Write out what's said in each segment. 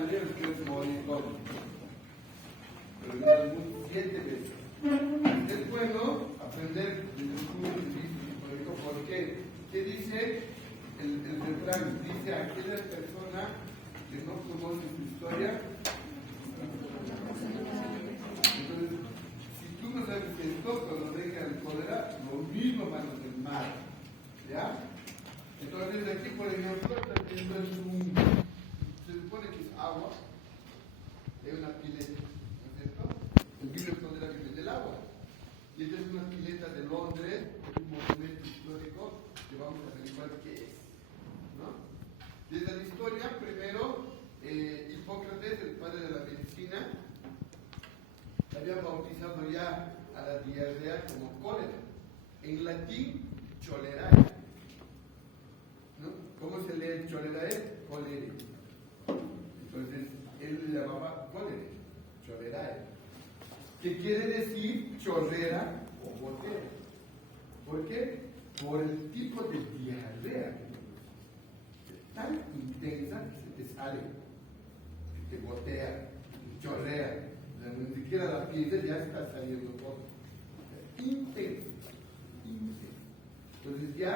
manera ustedes morir todos. Pero en el mundo 7 veces. Es bueno aprender desde el punto de vista psicológico porque, ¿qué dice el refrán? Dice aquella persona que no conoce su historia. Entonces, si tú no sabes esto, cuando venga el cólera, lo mismo van a hacer mal. ¿Ya? Entonces, aquí, por ejemplo, esto es se supone que es agua, es una pileta, ¿no es cierto? El vino es cólera vive del agua. Y esta es una pileta de Londres, es un monumento histórico que vamos a averiguar qué es. ¿No? Desde la historia, primero, Hipócrates, el padre de la medicina, había bautizado ya a la diarrea como cólera. En latín, cholerae. ¿No? ¿Cómo se lee cholerae? Colere. Entonces, él le llamaba cólera, cholerae. ¿Qué quiere decir chorrera o gotera? ¿Por qué? Por el tipo de diarrea que es tan intensa que se te sale, que te gotea, que te chorrea. Ni siquiera la piel ya está saliendo todo. Intenso. Entonces ya,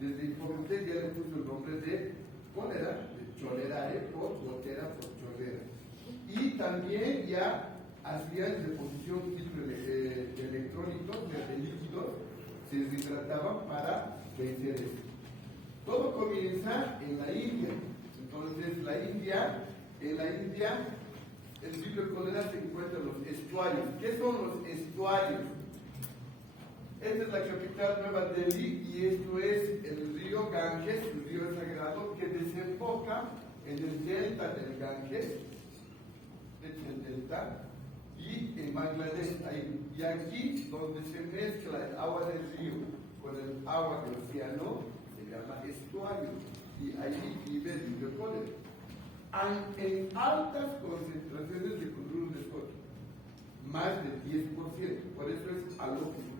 desde Hipócrates ya le puso el nombre de cólera, de cholerae por gotera, por chorrera. Y también ya hacían deposición de electrólitos, de líquidos, se deshidrataban para vencer esto. Todo comienza en la India. Entonces, en la India, el libro de cólera se encuentra en los estuarios. ¿Qué son los estuarios? Esta es la capital Nueva Delhi y esto es el río Ganges, el río sagrado que desemboca en el delta del Ganges, el delta, y en Bangladesh. Y aquí, donde se mezcla el agua del río con el agua del océano, se llama estuario. Y allí vive el libro cólera. En altas concentraciones de cloruro de sodio, más del 10%, por eso es halófilo.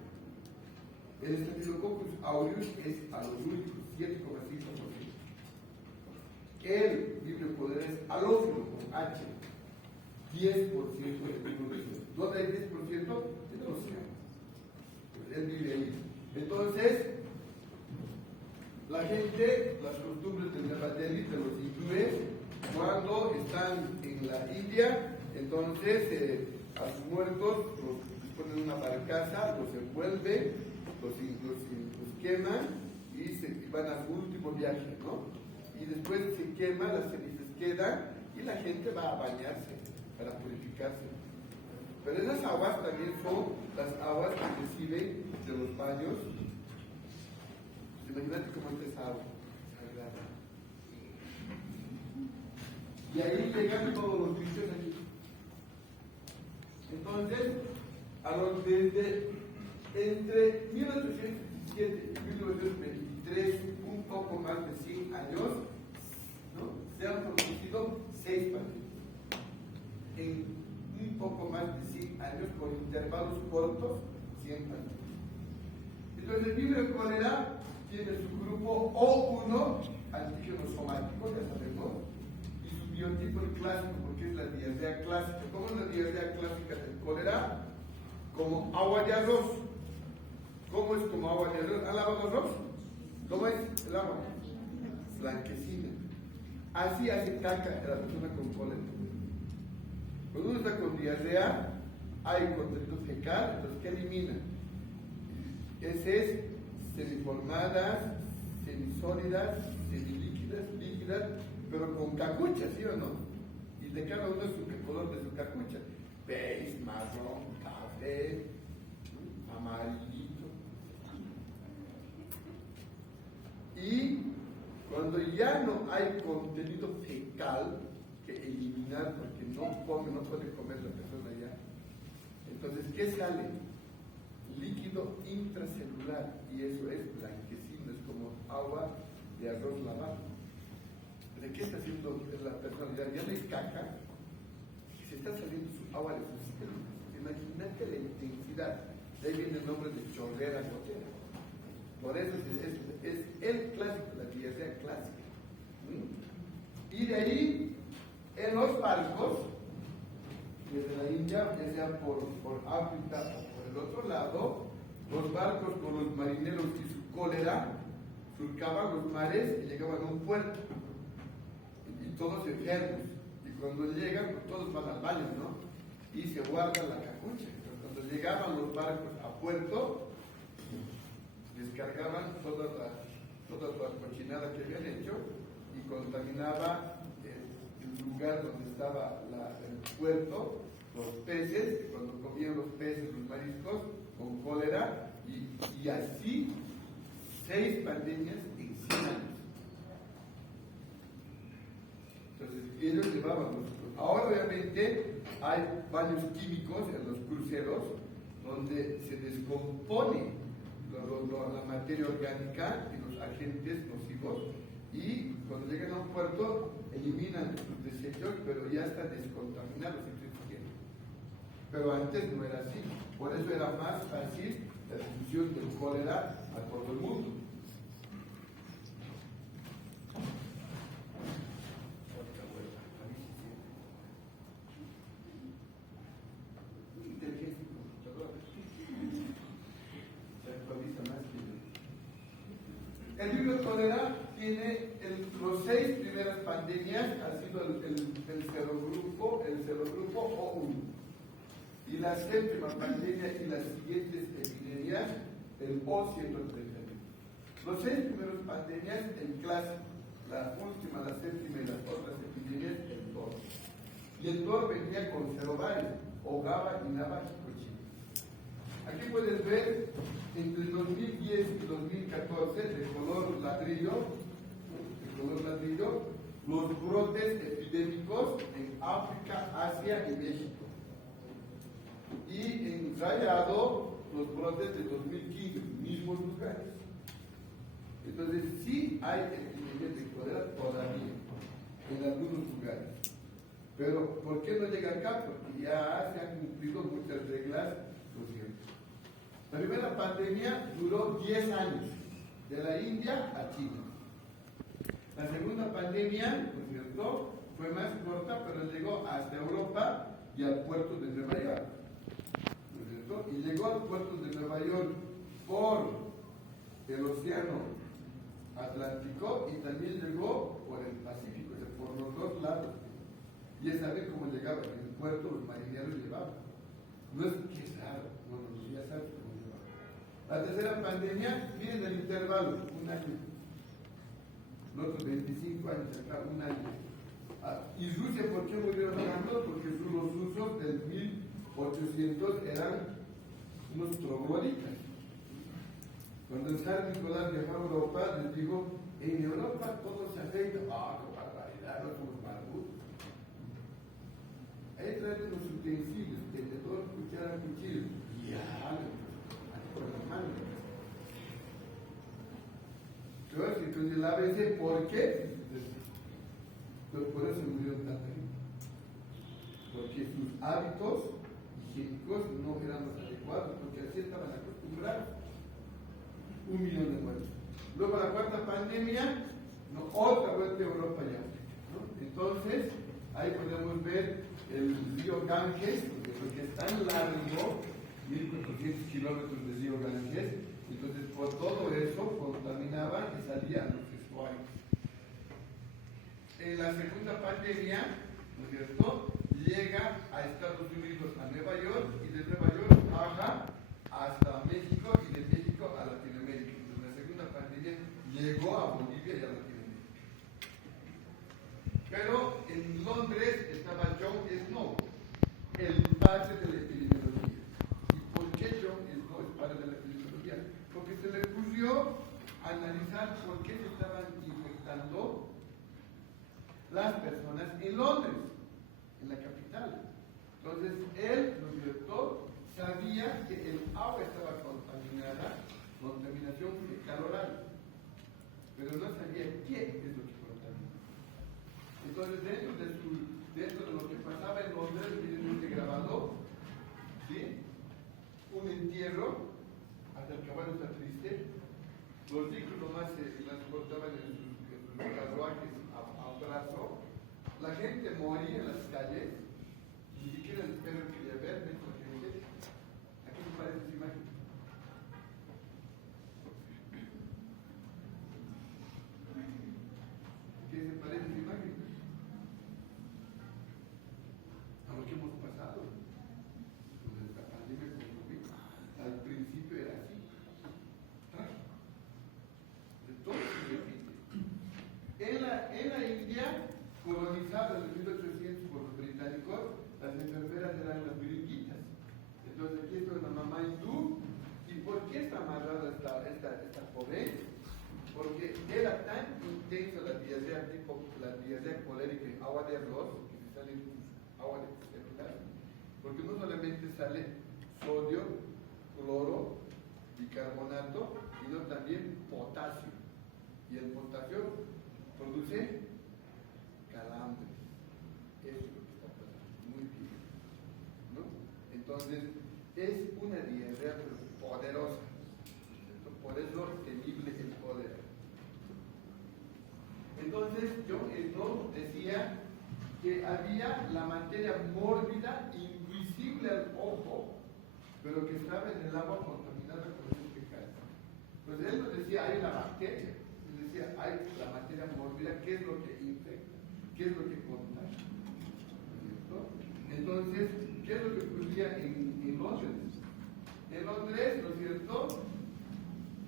El Staphylococcus aureus es halogúrico, 7,5%. El Vibrio cólera es halófilo con H, 10% de cloruro de sodio. ¿Dónde hay 10%? En el océano. Pues él vive ahí. Entonces, la gente, las costumbres de Nueva Delhi, de los hindúes, cuando están en la India, entonces a sus muertos los ponen en una barcaza, los envuelven, los queman y van a su último viaje, ¿no? Y después se quema, las cenizas quedan y la gente va a bañarse para purificarse. Pero esas aguas también son las aguas que reciben de los baños. Imagínate cómo es esa agua sagrada. Y ahí llegan todos los bichos aquí. Entonces, entre 1817 y 1923, un poco más de 100 años, ¿no? Se han producido 6 pandemias. En un poco más de 100 años, con intervalos cortos, 100 pandemias. Entonces, el Vibrio cólera tiene su grupo O1, antígeno somático, ya sabemos, y su biotipo el clásico, porque es la diarrea clásica. ¿Cómo es la diarrea clásica del cólera? Como agua de arroz. ¿Cómo es como agua de arroz? ¿Han lavado arroz? ¿Cómo es el agua? Blanquecina. Así hace caca la persona con cólera. Cuando uno está con diarrea, hay contenido fecal, entonces ¿qué elimina? Ese es semiformadas, semisólidas, semilíquidas, líquidas, pero con cacucha, ¿sí o no? Y de cada uno es su color de su cacucha. Beige, marrón, café, amarillito. Y cuando ya no hay contenido fecal que eliminar porque no puede comer la persona ya, entonces ¿qué sale? Líquido intracelular, y eso es blanquecino, es como agua de arroz lavado. ¿De qué está haciendo la persona? Ya no hay caca, y se está saliendo su agua de sus células. Imagínate la intensidad. De ahí viene el nombre de chorrera gotera. Por eso es el clásico, la diarrea clásica. Y de ahí el en los barcos, desde la India, ya sea por África o por el otro lado, los barcos con los marineros y su cólera surcaban los mares y llegaban a un puerto. Y todos enfermos. Y cuando llegan, pues todos van al baño, ¿no? Y se guardan la cacucha. Pero cuando llegaban los barcos a puerto, descargaban toda la cochinada que habían hecho y contaminaba el lugar donde estaba el puerto, los peces, que cuando comían los peces, los mariscos, con cólera, y así 6 pandemias en 100 años. Entonces, ellos llevaban ahora obviamente hay baños químicos en los cruceros donde se descompone la materia orgánica y los agentes nocivos, y cuando llegan a un puerto eliminan sus desechos, pero ya están descontaminados. Pero antes no era así, por eso era más fácil la difusión del cólera a todo el mundo. El libro de cólera tiene los 6 primeras pandemias, ha sido el serogrupo O1. Y la 7ª pandemia y las siguientes epidemias, el O131. Los 6 primeros pandemias, el clásico, la última, la 7ª y las otras epidemias, el TOR. Y el TOR venía con cerobares, hogaba, inaba y cochino. Aquí puedes ver entre 2010 y 2014 de color ladrillo, los brotes epidémicos en África, Asia y México. Y en rayado los brotes de 2015, mismos lugares. Entonces sí hay epidemias de cólera todavía en algunos lugares. Pero ¿por qué no llega acá? Porque ya se han cumplido muchas reglas. La primera pandemia duró 10 años, de la India a China. La segunda pandemia, ¿no es cierto?, fue más corta, pero llegó hasta Europa y al puerto de Nueva York. ¿No es cierto? Y llegó al puerto de Nueva York por el océano Atlántico y también llegó por el Pacífico, o sea, por los dos lados. Y es saber cómo llegaba. En el puerto los marineros llevaban. No es que es raro, bueno, ya sabes cómo llevaban. La tercera pandemia, miren el intervalo, un año. Los otros 25 años acá, un año. ¿Y Rusia por qué murieron tanto? Porque los rusos del 1800 eran unos trogloditas. Cuando el zar Nicolás viajó a Europa, les dijo, en Europa todo se afecta. ¡Ah, qué barbaridad! No somos barbudos. Ahí traen unos utensilios, tenedor, cuchara, cuchillo. Y ya, con la mano. Entonces el ABC, ¿por qué? Pues por eso murieron tanta gente. Porque sus hábitos higiénicos no eran los adecuados, porque así estaban acostumbrados. 1 millón de muertos. Luego la cuarta pandemia, otra vuelta a Europa y África, ¿no? Entonces, ahí podemos ver el río Ganges, porque es tan largo, 1400 kilómetros de río Ganges, entonces por todo eso contaminaba y salía a los estuarios. En la segunda pandemia, ¿no es cierto?, llega a Estados Unidos, a Nueva York, y de Nueva York baja hasta México y de México a Latinoamérica. Entonces la segunda pandemia llegó a Bolivia y a Latinoamérica. Pero en Londres estaba John Snow, el padre de la epidemiología. ¿Y por qué John Snow es padre de la epidemiología? Porque se le ocurrió analizar por qué se estaban infectando las personas en Londres, en la capital. Entonces él, ¿no es cierto?, sabía que el agua estaba contaminada, contaminación fecal oral, pero no sabía qué es lo que contamina. Entonces dentro de lo que pasaba en Londres, evidentemente grabado, ¿sí?, un entierro, hasta el caballo está triste, los ricos nomás se transportaban en sus carruajes a brazo, la la gente moría en las calles, ni siquiera el perro quería ver, ¿ves la gente? ¿A qué te parece esa imagen? ¿Qué se parece esa imagen? A lo que hemos pasado con esta pandemia con COVID. Al principio era así, trágico. De todo se repite. En la India, colonizada en 1800 por los británicos, las enfermeras eran las viringuitas. Entonces aquí está una mamá hindú. ¿Y por qué está amarrada esta joven? Porque era tan intensa la diarrea colérica en agua de arroz, que se sale agua de celular, porque no solamente sale sodio, cloro, bicarbonato, sino también potasio. Y el potasio produce calambres. Eso es lo que está pasando. Muy bien. ¿No? Entonces, es una diarrea poderosa. Por eso temible el poder. Entonces, yo decía que había la materia mórbida, invisible al ojo, pero que estaba en el agua contaminada con este gas. Pues él nos decía, hay una bacteria. Él decía, hay la materia mórbida, ¿qué es lo que infecta? ¿Qué es lo que contagia? Entonces, ¿qué es lo que ocurría en Londres? En Londres, ¿no es cierto?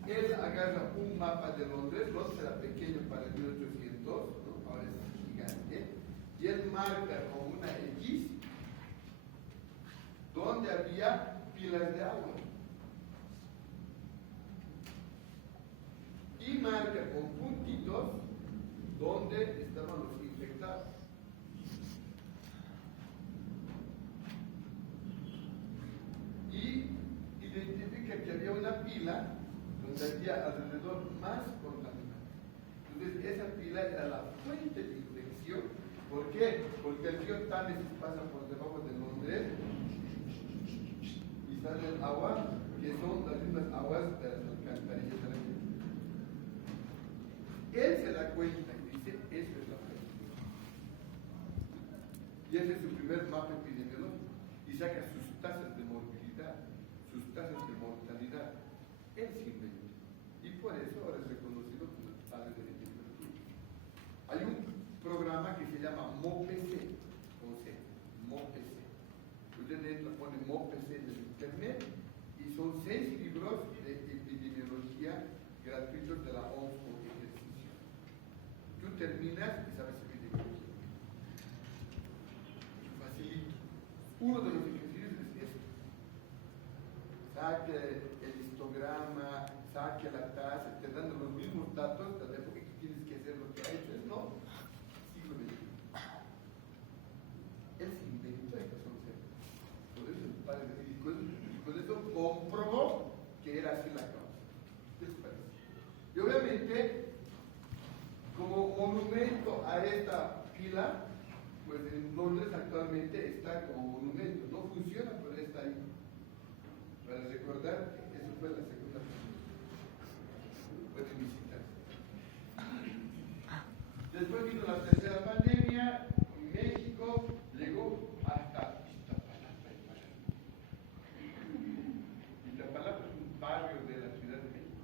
Él agarra un mapa de Londres. Londres era pequeño para el 1800, ¿no? Ahora es gigante, y él marca con una X donde había pilas de agua. Y marca con puntitos donde estaban los infectados. Y identifica que había una pila donde había alrededor más contaminantes. Entonces esa pila era la fuente de infección. ¿Por qué? Porque el río Támesis pasa por debajo de Londres y sale el agua, que son las mismas aguas de las alcantarillas de la gente. Él se da cuenta y dice, esa es la fuente. Y ese es su primer mapa epidemiológico. Y saca sus tasas de morbilidad, sus tasas de mortalidad. Él se inventó. Y por eso ahora es reconocido como el padre de la epidemiología. Hay un programa que se llama MOPC, MOPC. Usted entra, pone MOPC en el internet y son 6 libros de epidemiología gratuitos de la OMS por ejercicio. Tú terminas y sabes epidemiología. Facilito. Uno de los ejercicios es esto. Saque el histograma, saque la tasa, te dan los mismos datos de la época que tienes que hacer lo que ha hecho. Es no, siglo XXI. Él se inventó esta solución. Por eso el padre y con eso comprobó que era así la causa. ¿Qué les parece? Y obviamente, como monumento a esta pila, pues en Londres actualmente está como monumento. No funciona, pero está ahí. Para recordar que eso fue la segunda pandemia. Pueden visitar. Después vino la tercera pandemia, en México, llegó hasta Iztapalapa. Iztapalapa es un barrio de la Ciudad de México.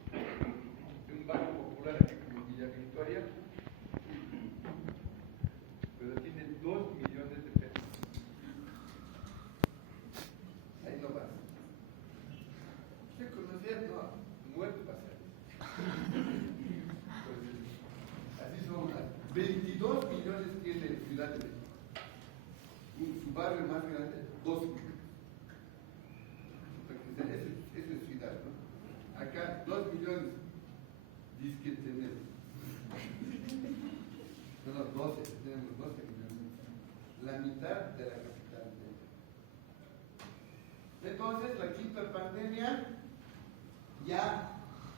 Es un barrio popular aquí como Villa Victoria, pero tiene 2 millones de personas. Ahí no vas. ¿Usted conocía? No, muerto pasar. Pues, así son. 22 millones tiene Ciudad de México. Su barrio más grande, 2 millones. Eso es ciudad, ¿no? Acá 2 millones dice que tenemos. No, 12, tenemos 12 millones. La mitad de la capital. Entonces, la quinta pandemia, ya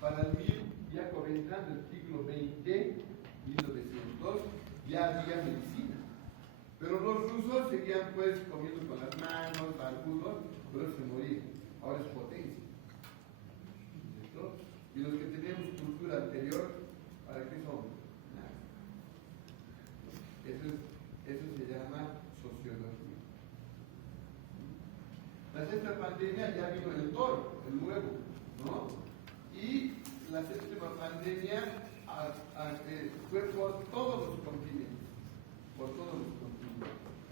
para el ya entrando el siglo XX, 1900, ya había medicina. Pero los rusos seguían pues comiendo con las manos, algunos, pero se morían. Ahora es potencia. ¿Cierto? Y los que teníamos cultura anterior, ¿para qué son? Nada. Eso es Eso se llama sociología. La sexta pandemia ya vino el toro, el nuevo, ¿no? Y la séptima pandemia fue por todos los continentes,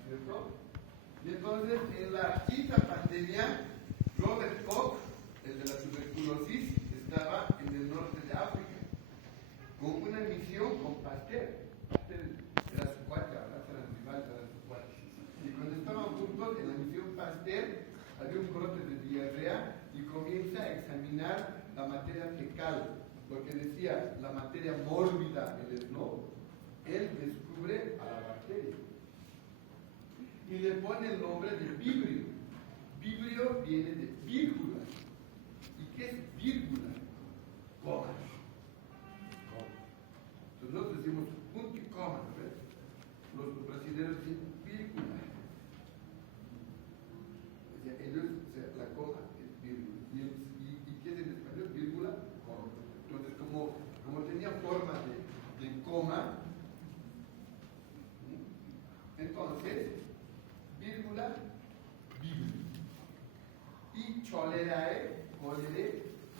¿cierto? Y entonces en la quinta pandemia, Robert Koch, el de la tuberculosis, estaba en el norte de África, con una misión con Pasteur. Pasteur era su cuate, ahora era el rival, era su cuate. Y cuando estaban juntos en la misión Pasteur, había un brote de diarrea y comienza a examinar la materia fecal, lo que decía la materia mórbida, el snow. Él descubre a la bacteria y le pone el nombre de vibrio. Vibrio viene de vírgula. ¿Y qué es vírgula? Coma. Entonces nosotros decimos punto y coma, ¿ves? Los brasileños dicen vírgula. O sea, ellos, la coma es vírgula. ¿Y qué es en español? Vírgula, coma. Entonces, como tenía forma de coma, entonces, vírgula, vibrio. Y cholerae, cólere,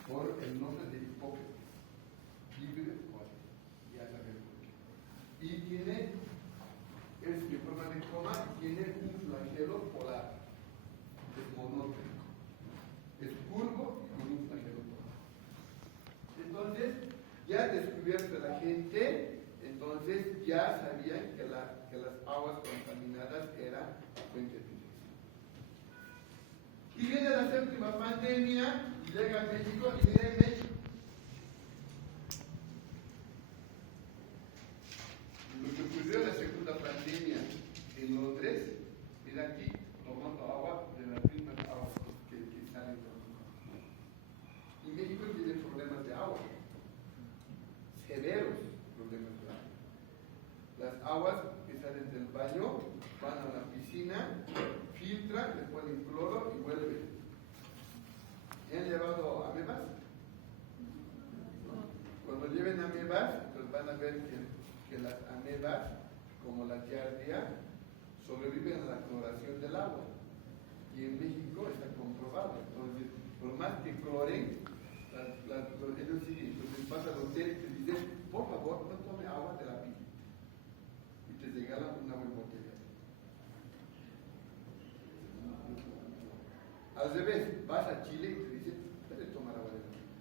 por el nombre de Hipócrates. Vibrio, cólere. Ya saben por qué. Y tiene, es de forma de coma, y tiene un flagelo polar. Es monótrico. Es curvo y con un flagelo polar. Entonces, ya descubierto la gente, entonces ya sabían que las aguas contaminadas eran fuente de infección. Y viene la séptima pandemia, y llega a México, y viene México. Lo que ocurrió en la segunda pandemia en Londres, mira aquí, tomando agua de las mismas aguas que salen de México. Y México tiene problemas de agua, severos problemas de agua. Las aguas que salen del baño van a la piscina, filtran, le ponen cloro y vuelven. ¿Han llevado amebas? ¿No? Cuando lleven amebas, pues van a ver que las amebas, como la giardia, sobreviven a la cloración del agua. Y en México está comprobado. Entonces, por más que cloren, ellos siguen. Entonces pasa al hotel y te dicen, por favor, no tome agua de la piscina. Y te regalan una buena botella. Al revés, vas a Chile y te dicen, puedes tomar agua de la piscina.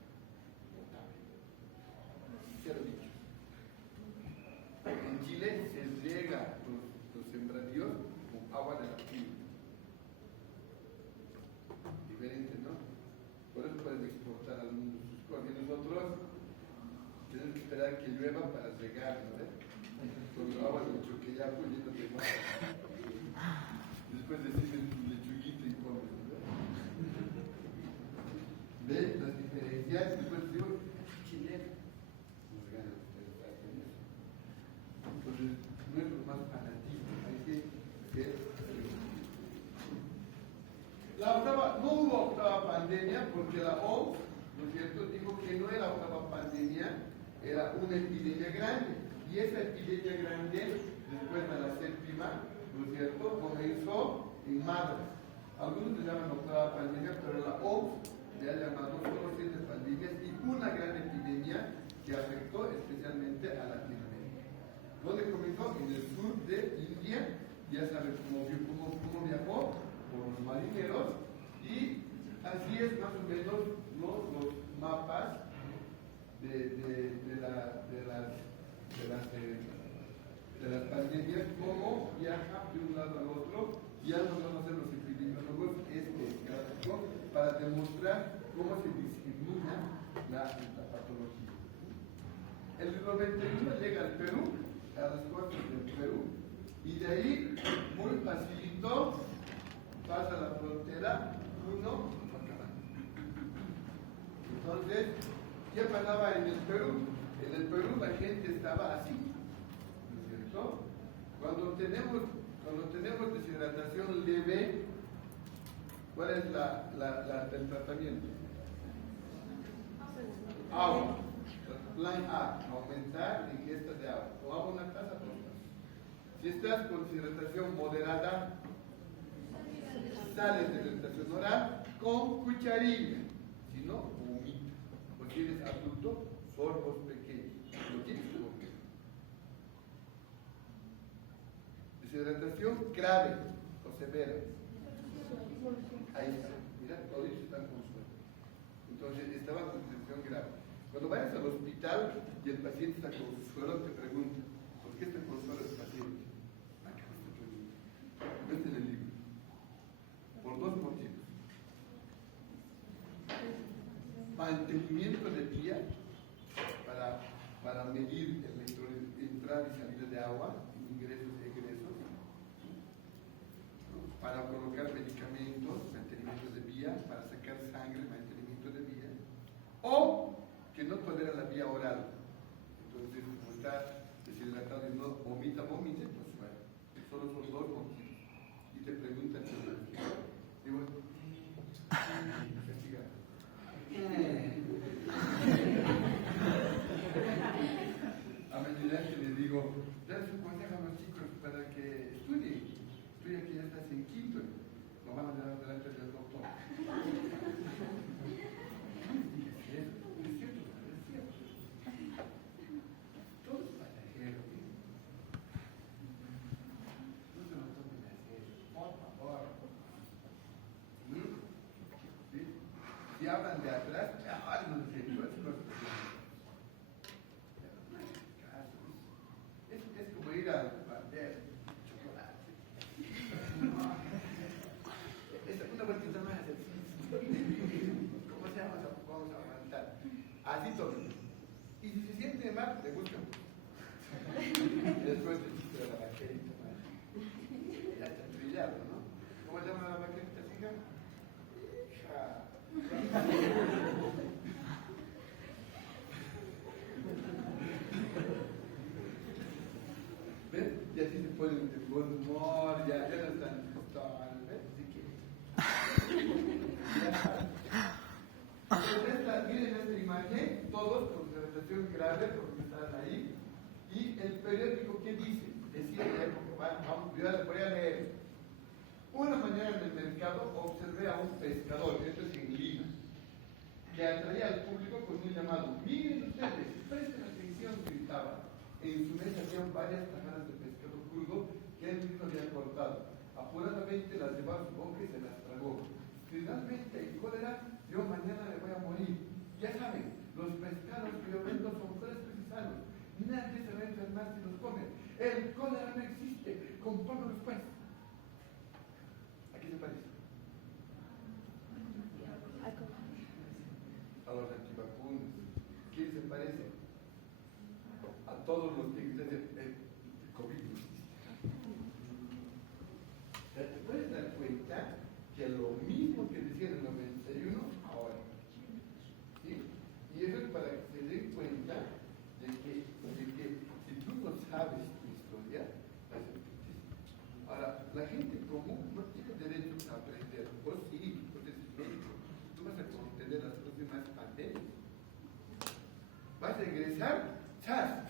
Potable. Cero dicho. En Chile se riega los sembradíos con agua de la piscina. Diferente, ¿no? Por eso pueden exportar al mundo sus cosas. Y nosotros tenemos que esperar que llueva para regar, ¿no? Con el agua del choqueyapo lleno de agua. Después deciden tu lechuguito y comes, ¿no? ¿Ven las diferencias? Después digo, chileno. Nos ganan ustedes en eso. Entonces, no es lo más fanatismo, hay que ver. No hubo octava pandemia porque la OMS, ¿no es cierto?, dijo que no era octava pandemia, era una epidemia grande. Y esa epidemia grande, después de la séptima, ¿no es cierto?, comenzó en Madras. Algunos le llaman octava pandemia, pero la OMS le ha llamado solo 7 pandemias y una gran epidemia que afectó especialmente a Latinoamérica. ¿Dónde comenzó? En el sur de India. Ya saben cómo viajó por los marineros, y así es más o menos, ¿no?, los mapas de las pandemias, cómo viaja de un lado al otro. Ya nos van a hacer los epidemiólogos este gráfico para demostrar cómo se discrimina la patología. El 91 llega al Perú, a las costas del Perú, y de ahí, muy facilito, pasa la frontera, uno, entonces, ¿qué pasaba en el Perú? En el Perú la gente estaba así, ¿no es cierto? Cuando tenemos deshidratación leve, ¿cuál es el tratamiento? Agua. Plan A, aumentar la ingesta de agua. Tomamos una taza, 2 tazas. Si estás con deshidratación moderada, sales de hidratación oral con cucharilla. Si no, vomita. O si eres adulto, sorbos pequeños. Lo tienes que vomitar. Deshidratación grave o severa. Ahí está. Mira, todos están con suero. Entonces, estaba con deshidratación grave. Cuando vayas al hospital y el paciente está con suero, te preguntan, ¿por qué está con suero el paciente? Acá está en el libro. Por dos motivos. Mantenimiento de vía para medir el entrada y salida de agua, ingresos y egresos, para colocar medicamentos, mantenimiento de vía, para sacar sangre, mantenimiento de vía, o que no tolera la vía oral. Entonces, como está deshidratado y no vomita, pues bueno, solo son dos motivos. Y te preguntan, digo, investiga. A medida que le digo, dale un consejo a los chicos para que estudien. Estudia que ya estás en quinto, lo van a dar delante del doctor. Es cierto. Todo es pasajero. No se lo tomen a serio, por favor. ¿Sí? Si hablan de atrás, hablan de serio. Es como ir al bandero, chocolate. Es una vueltita más. ¿Cómo se llama? Vamos a aguantar. Así todo. Y si se siente mal, le buscan. Y después le chiste a la vaquerita. Ya está brillado, ¿no? ¿Cómo se llama la vaquerita, hija? Hija. ¿Ven? Y así se ponen de buen humor, ya no están tristes, ¿ves? Así que. Entonces, miren esta imagen, todos con hidratación grave, porque están ahí. Y el periódico, ¿qué dice? Decía en la época, vamos, voy a leer. Una mañana en el mercado observé a un pescador, esto es en Lima, que atraía al público con un llamado. Miren ustedes, presten atención, gritaba. En su mesa había varias tajadas de pescado crudo que él mismo había cortado. Apuradamente las llevó a su boca y se las tragó. Finalmente, el cólera, yo mañana me voy a morir. Ya saben, los pescados que yo vendo son frescos y sanos. Nadie se va a enfermar si los come. El cólera no existe. Compáralo después. ¿A qué se parece? A los antivacunas. ¿Quién se parece? A todos los que dicen el COVID no existe. ¿Te puedes dar cuenta que lo mismo que decían en el 91, ahora? ¿Sí? Y eso es para que se den cuenta de que si tú no sabes tu historia, vas a mentir. Ahora, la gente común no tiene derecho a aprender. Vos sí, vos eres médico. Tú vas a comprender las próximas pandemias. Vas a egresar, ¡chas!